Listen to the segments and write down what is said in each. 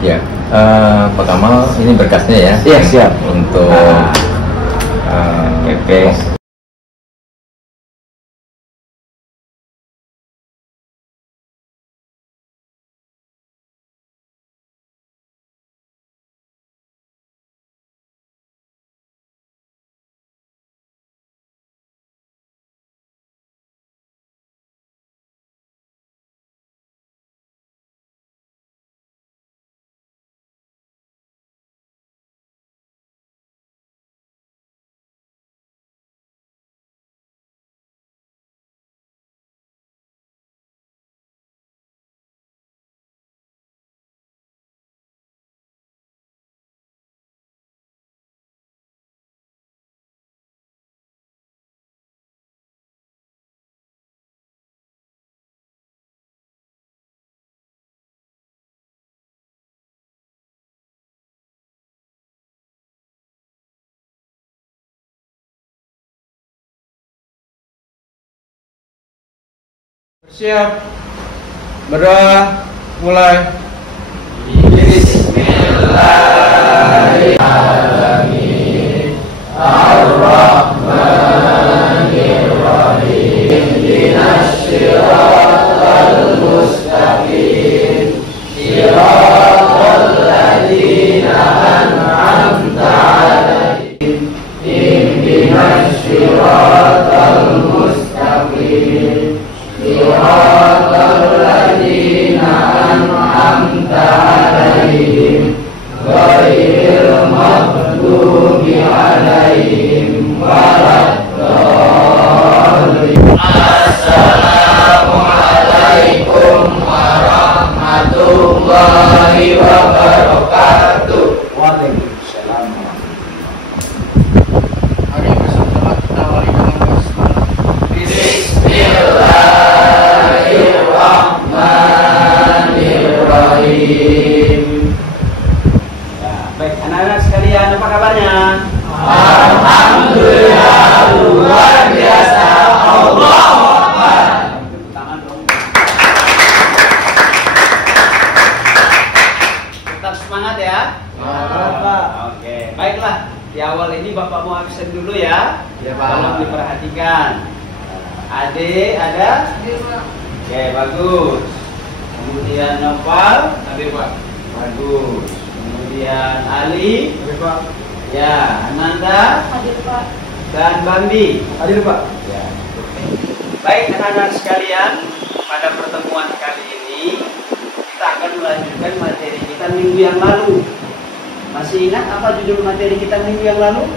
Ya, Pak Kamal, ini berkasnya ya. Iya, siap. Untuk PP. Siap, berdoa, mulai. Bismillahirrahmanirrahim. Ar-Rahmanirrahim. Ihdinas siratal mustaqim. Siratal ladzina an'amta 'alaihim. Ihdinas siratal mustaqim. Siratal ladzina an'amta 'alaihim ghairil maghdubi 'alaihim waladdallin. Assalamualaikum warahmatullahi wabarakatuh. Waalaikumsalam. Hari bersama kita awali dengan basmalah. Bismillahirrahmanirrahim. Ya, baik anak-anak sekalian, apa kabarnya? Alhamdulillah, luar biasa. Allahu Akbar. Tepuk tangan dong. Tetap semangat ya. Bapak. Oke, baiklah. Di awal ini Bapak mau absen dulu ya. Ya, Pak. Tolong diperhatikan. Ade ada? Oke, bagus. Kemudian Nopal, Hadir, Pak. bagus. Kemudian Ali, Hadir, Pak. ya. Ananda Hadir Pak. dan Bambi. Hadir, Pak. Ya. Baik anak-anak sekalian, pada pertemuan kali ini kita akan melanjutkan materi kita minggu yang lalu. Masih ingat apa judul materi kita minggu yang lalu?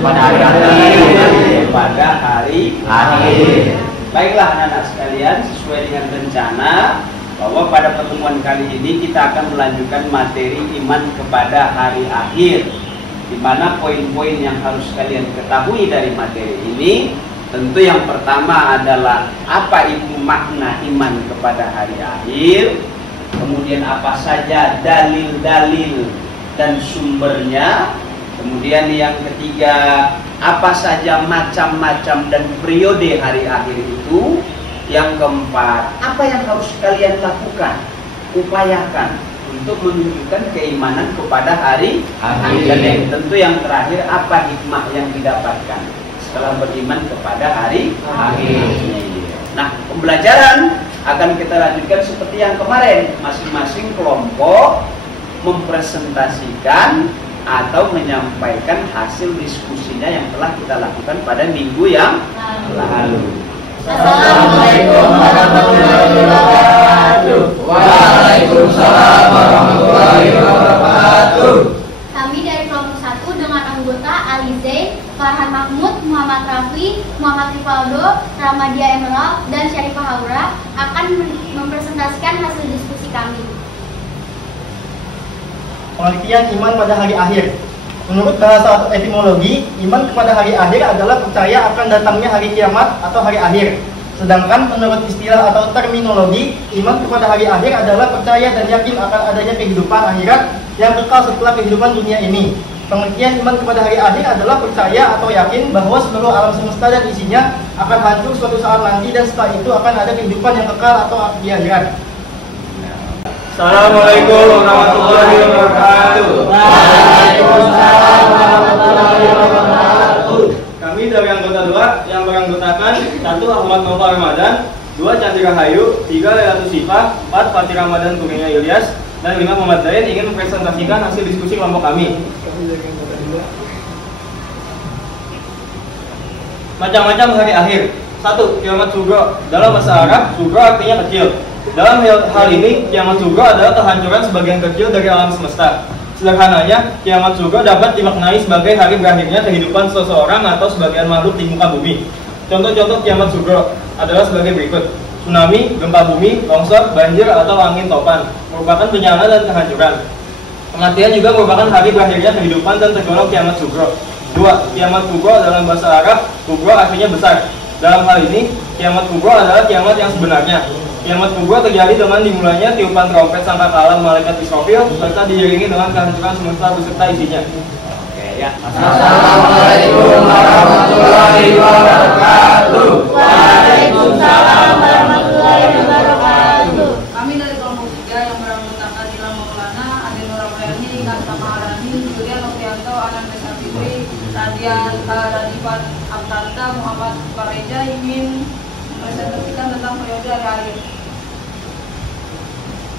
pada hari akhir. Pada hari Akhir. Baiklah anak-anak sekalian, sesuai dengan rencana bahwa pada pertemuan kali ini kita akan melanjutkan materi iman kepada hari akhir, di mana poin-poin yang harus kalian ketahui dari materi ini. Tentu yang pertama adalah apa itu makna iman kepada hari akhir, kemudian apa saja dalil-dalil dan sumbernya, kemudian yang ketiga apa saja macam-macam dan periode hari akhir itu, yang keempat apa yang harus kalian lakukan, upayakan untuk menunjukkan keimanan kepada hari akhir, dan yang tentu yang terakhir apa hikmah yang didapatkan setelah beriman kepada hari akhir. Nah, pembelajaran akan kita lanjutkan seperti yang kemarin, masing-masing kelompok mempresentasikan atau menyampaikan hasil diskusinya yang telah kita lakukan pada minggu yang lalu. Assalamualaikum warahmatullahi wabarakatuh. Waalaikumsalam warahmatullahi wabarakatuh. Kami dari kelompok 1 dengan anggota Ali Zain, Farhan Mahmud, Muhammad Rafi, Muhammad Rivaldo, Ramadia Emerald, dan Syarifah Haura akan mempresentasikan hasil diskusi kami. Pengertian iman pada hari akhir. Menurut bahasa atau etimologi, iman kepada hari akhir adalah percaya akan datangnya hari kiamat atau hari akhir. Sedangkan menurut istilah atau terminologi, iman kepada hari akhir adalah percaya dan yakin akan adanya kehidupan akhirat yang kekal setelah kehidupan dunia ini. Pengertian iman kepada hari akhir adalah percaya atau yakin bahwa seluruh alam semesta dan isinya akan hancur suatu saat nanti, dan setelah itu akan ada kehidupan yang kekal atau di akhirat. Assalamualaikum warahmatullahi wabarakatuh. Waalaikumsalam warahmatullahi wabarakatuh. Kami dari anggota 2 yang beranggotakan 1. Ahmad Nova Ramadan, 2. Chandra Rahayu, 3. Lelatus Sifah, 4. Fatih Ramadan Kurnia Ilyas, dan 5. Muhammad Zain ingin mempresentasikan hasil diskusi kelompok kami. Macam-macam hari akhir. 1. Kiamat sugro. Dalam bahasa Arab, sugro artinya kecil. Dalam hal ini, kiamat sugro adalah kehancuran sebagian kecil dari alam semesta. Sederhananya, kiamat sugro dapat dimaknai sebagai hari berakhirnya kehidupan seseorang atau sebagian makhluk di muka bumi. Contoh-contoh kiamat sugro adalah sebagai berikut: tsunami, gempa bumi, longsor, banjir, atau angin topan merupakan bencana dan kehancuran. Kematian juga merupakan hari berakhirnya kehidupan dan tergolong kiamat sugro. 2. Kiamat kubro dalam bahasa Arab, kubro artinya besar. Dalam hal ini, kiamat kubro adalah kiamat yang sebenarnya. Kiamat kubro terjadi dengan dimulainya tiupan trompet sangkakala malaikat Israfil serta diiringi dengan kehancuran semesta beserta isinya. Oke ya. Assalamualaikum warahmatullahi wabarakatuh. Waalaikumsalam warahmatullahi wabarakatuh. Kami dari kelompok 3 yang beranggotakan Ilham Maulana, Ade Nur Apriyani, Kanta Maharani, Julian Novianto, Anan Besa Fitri, Radifat Abtanta, Muhammad Fareja ingin mempresentasikan tentang periode hari akhir.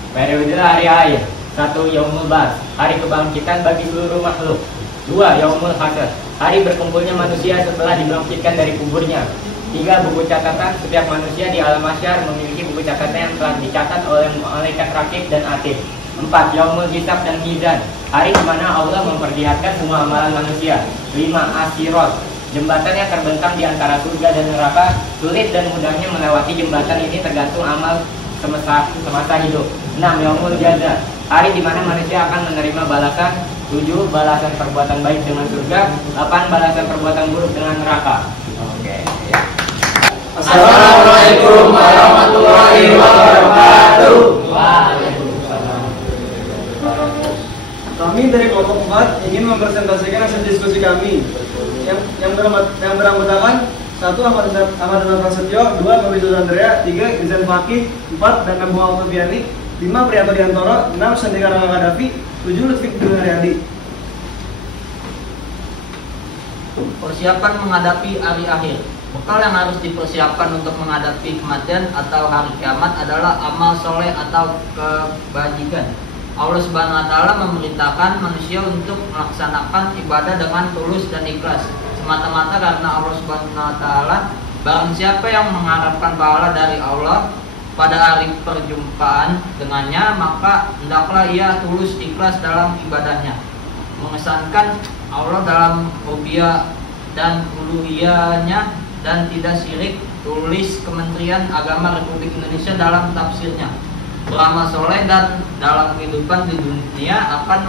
Periode hari akhir. 1. Yaumul Ba'ts, hari kebangkitan bagi seluruh makhluk. 2. Yaumul Hasyr, hari berkumpulnya manusia setelah dibangkitkan dari kuburnya. 3. Buku catatan. Setiap manusia di alam mahsyar memiliki buku catatan yang telah dicatat oleh malaikat rakib dan atid. 4. Yaumul Hisab dan Mizan, hari di mana Allah memperlihatkan semua amalan manusia. 5. As-Sirat, jembatan yang terbentang di antara surga dan neraka. Sulit dan mudahnya melewati jembatan ini tergantung amal semasa hidup. 6. Yaumul Jaza, hari di mana manusia akan menerima balasan. 7. Balasan perbuatan baik dengan surga. 8. Balasan perbuatan buruk dengan neraka. Oke ya. Assalamualaikum warahmatullahi wabarakatuh. Kami dari kelompok 4 ingin mempresentasikan hasil diskusi kami yang beranggotakan 1. Ahmad Dana Prasetyo, 2. Babi Andrea, 3. Izan Fakih, 4. Dan Abu Alfiani, 5. Priyato Diantoro, 6. Sandika Rama Kadafi, 7. Lutfi Dunaryadi. Persiapan menghadapi hari akhir. Bekal yang harus dipersiapkan untuk menghadapi kematian atau hari kiamat adalah amal soleh atau kebajikan. Allah Subhanahu wa Ta'ala memerintahkan manusia untuk melaksanakan ibadah dengan tulus dan ikhlas, semata-mata karena Allah Subhanahu wa Ta'ala. Barang siapa yang mengharapkan pahala dari Allah pada hari perjumpaan dengannya, maka hendaklah ia tulus ikhlas dalam ibadahnya, mengesankan Allah dalam rububiyah dan uluhiyahnya dan tidak syirik. Tulis Kementerian Agama Republik Indonesia dalam tafsirnya. Beramal soleh dan dalam kehidupan di dunia akan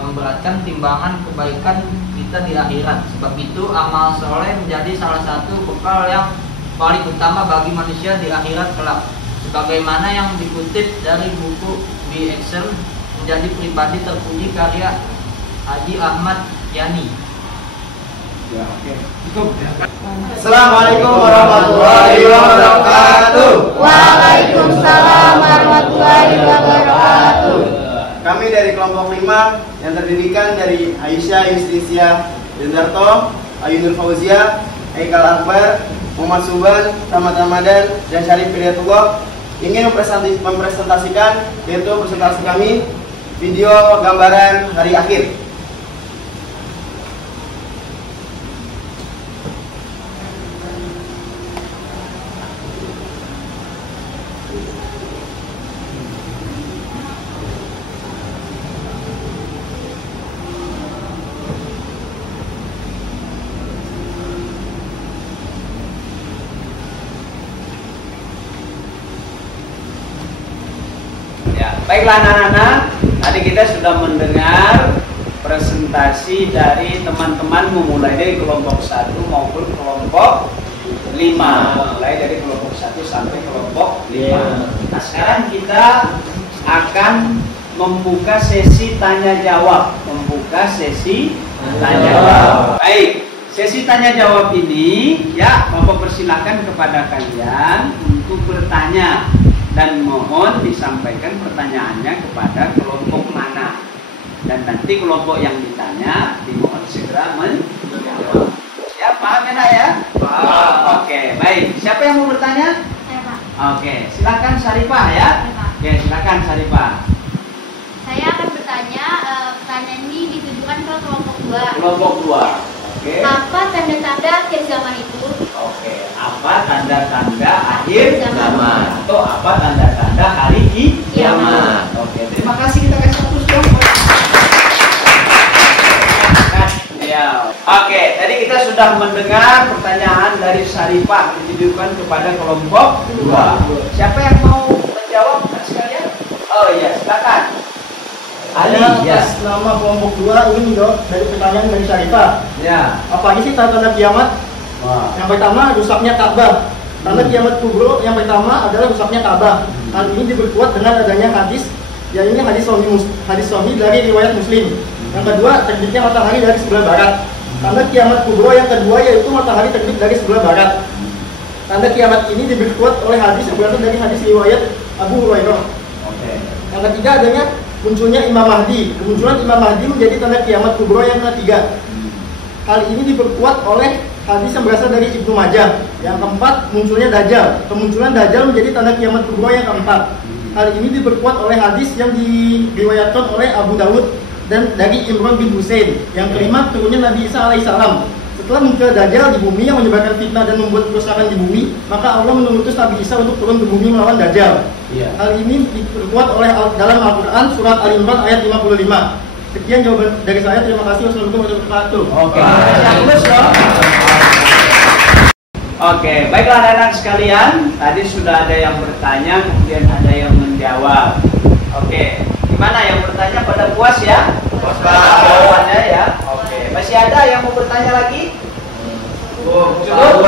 memberatkan timbangan kebaikan kita di akhirat. Sebab itu amal soleh menjadi salah satu bekal yang paling utama bagi manusia di akhirat kelak. Sebagaimana yang dikutip dari buku Be Excel, menjadi pribadi terpuji karya Haji Ahmad Yani. Ya, oke. Assalamualaikum warahmatullahi wabarakatuh. Waalaikumsalam warahmatullahi wabarakatuh. Kami dari kelompok 5 yang terdirikan dari Aisyah Yustisia Dendarto, Ayu Nur Fauzia, Haikal Akbar, Muhammad Suban, Rahmat Ramadan, dan Syarif Hidayatullah ingin mempresentasikan, yaitu presentasi kami video gambaran hari akhir. Baiklah anak-anak, tadi kita sudah mendengar presentasi dari teman-teman memulai dari kelompok 1 maupun kelompok 5. Mulai dari kelompok 1 sampai kelompok 5. Nah, sekarang kita akan membuka sesi tanya jawab. Baik, sesi tanya jawab ini ya, Bapak persilahkan kepada kalian untuk bertanya. dan mohon disampaikan pertanyaannya kepada kelompok mana, dan nanti kelompok yang ditanya dimohon segera menjawab. Siap, paham ya nak ya? Paham. Oke, baik. Siapa yang mau bertanya? Saya, Pak. Oke, silakan Saripah ya. Saya, Pak. Oke, silakan Saripah. Saya akan bertanya, pertanyaan ini ditujukan ke kelompok 2. Kelompok 2. Oke. Apa tanda-tanda akhir zaman itu? Oke, apa tanda-tanda akhir Zaman. atau apa tanda-tanda hari kiamat? Oke, terima kasih, kita kasih satu dong. Ya. Oke, tadi kita sudah mendengar pertanyaan dari Saripah ditujukan kepada kelompok 2. Siapa yang mau menjawab sekalian? Oh iya, silakan. Ali, ya. Atas nama kelompok 2 ini dong dari pertanyaan dari Saripah. Ya. Apa aja sih tanda-tanda kiamat? Wah. Yang pertama rusaknya Ka'bah. Tanda kiamat kubro yang pertama adalah rusaknya Ka'bah. Hal ini diperkuat dengan adanya hadis, yaitu hadis sahih dari riwayat Muslim. Yang kedua, terbitnya matahari dari sebelah barat. Tanda kiamat kubro yang kedua yaitu matahari terbit dari sebelah barat. Tanda kiamat ini diperkuat oleh hadis yang berasal dari hadis riwayat Abu Hurairah. Oke. Yang ketiga adanya munculnya Imam Mahdi. Kemunculan Imam Mahdi menjadi tanda kiamat kubro yang ketiga. Hal ini diperkuat oleh hadis yang berasal dari Ibnu Majah. Yang keempat, munculnya Dajjal. Kemunculan Dajjal menjadi tanda kiamat kubro yang keempat. Hal ini diperkuat oleh hadis yang diriwayatkan oleh Abu Dawud dan dari Imran bin Husain. Yang kelima, turunnya Nabi Isa alaihissalam. Setelah muncul Dajjal di bumi yang menyebarkan fitnah dan membuat kerusakan di bumi, maka Allah mengutus Nabi Isa untuk turun ke bumi melawan Dajjal. Iya. Hal ini diperkuat oleh dalam Al-Quran surat Al-Imran ayat 55. Sekian jawaban dari saya. Terima kasih. Wassalamualaikum warahmatullahi wabarakatuh. Oke. Bagus dong. Oke, baiklah anak-anak sekalian. Tadi sudah ada yang bertanya, kemudian ada yang menjawab. Oke, gimana yang bertanya pada puas ya? Puas. Jawabannya ya. Oke, masih ada yang mau bertanya lagi? Cukup?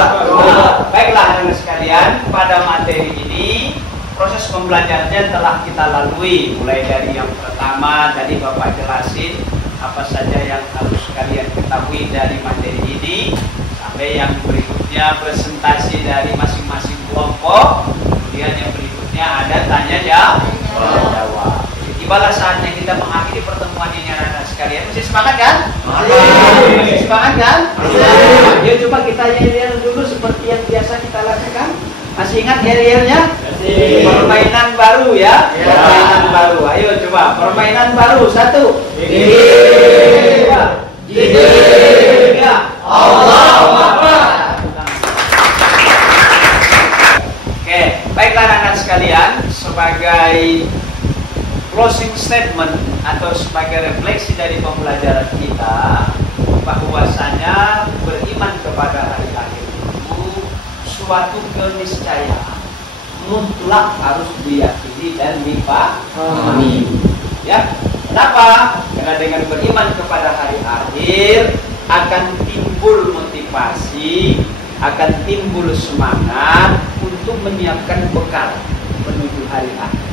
Baiklah anak-anak sekalian, pada materi ini proses pembelajarannya telah kita lalui, mulai dari yang pertama tadi Bapak jelasin apa saja yang harus kalian ketahui dari materi ini, sampai yang berikutnya presentasi dari masing-masing kelompok, kemudian yang berikutnya ada tanya jawab. Tibalah saatnya kita mengakhiri pertemuan ini anak-anak sekalian. Masih semangat kan? Masih semangat kan? Yuk coba kita yel-yel dulu seperti yang biasa kita lakukan. Masih ingat yel-yelnya? Permainan baru ya? Permainan baru. Ayo coba permainan baru. 1 2 3 Allahu Akbar. Oke, baiklah anak-anak sekalian, sebagai closing statement atau sebagai refleksi dari pembelajaran kita, bahwasanya beriman kepada hari akhir itu suatu keniscayaan mutlak harus diyakini dan dipahami. Ya, kenapa? Karena dengan beriman kepada hari akhir akan timbul motivasi, akan timbul semangat untuk menyiapkan bekal menuju hari akhir.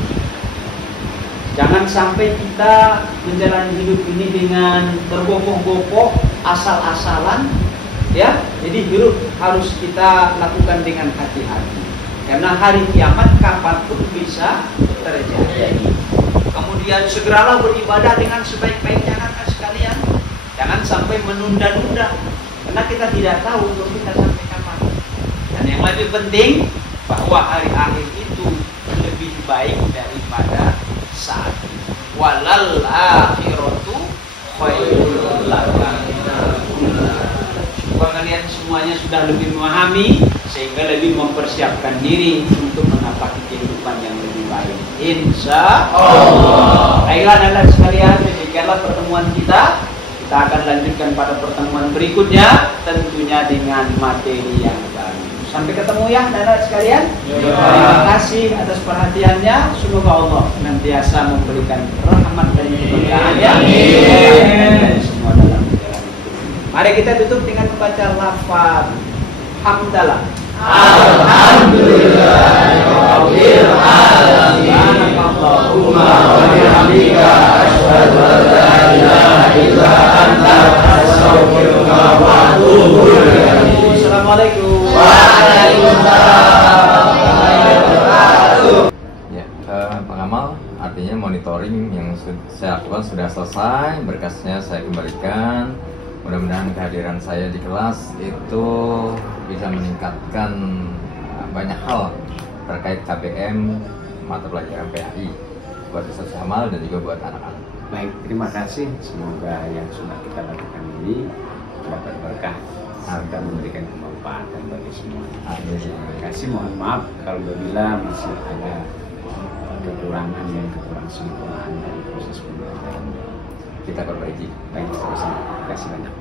Jangan sampai kita menjalani hidup ini dengan tergopoh-gopoh, asal-asalan, ya. Jadi hidup harus kita lakukan dengan hati-hati. Karena hari kiamat kapanpun bisa terjadi. Kemudian segeralah beribadah dengan sebaik-baiknya anak sekalian. Jangan sampai menunda-nunda, karena kita tidak tahu untuk kita sampai kapan. Dan yang lebih penting, bahwa hari akhir itu lebih baik daripada saat ini. Walal akhiratu khairul laka. Kalian semuanya sudah lebih memahami, sehingga lebih mempersiapkan diri untuk menapaki kehidupan yang lebih baik. Insya Allah. Baiklah anak-anak sekalian, demikianlah pertemuan kita. Kita akan lanjutkan pada pertemuan berikutnya, tentunya dengan materi yang baru. Sampai ketemu ya anak-anak sekalian. Terima kasih atas perhatiannya. Semoga Allah senantiasa memberikan rahmat dan keberkahannya dan semua dalam perjalanan hidup. Mari kita tutup dengan membaca lafaz hamdalah. Alhamdulillahirabbil alamin. Allahumma wa bihamdika asyhadu an la ilaha illa anta astaghfiruka wa atubu ilaik. Assalamualaikum. Waalaikumsalam warahmatullahi wabarakatuh. pengamal, artinya monitoring yang saya lakukan sudah selesai, berkasnya saya kembalikan. Mudah-mudahan kehadiran saya di kelas itu bisa meningkatkan banyak hal terkait KBM mata pelajaran PAI buat peserta amal dan juga buat anak-anak. Baik, terima kasih. Semoga yang sudah kita lakukan ini dapat berkah serta memberikan kemanfaatan bagi semua. Terima kasih. Mohon maaf kalau bila masih ada kekurangan dan kekurang sempurnaan dari proses pembelajaran. Kita perbaiki. Baik, terima kasih banyak.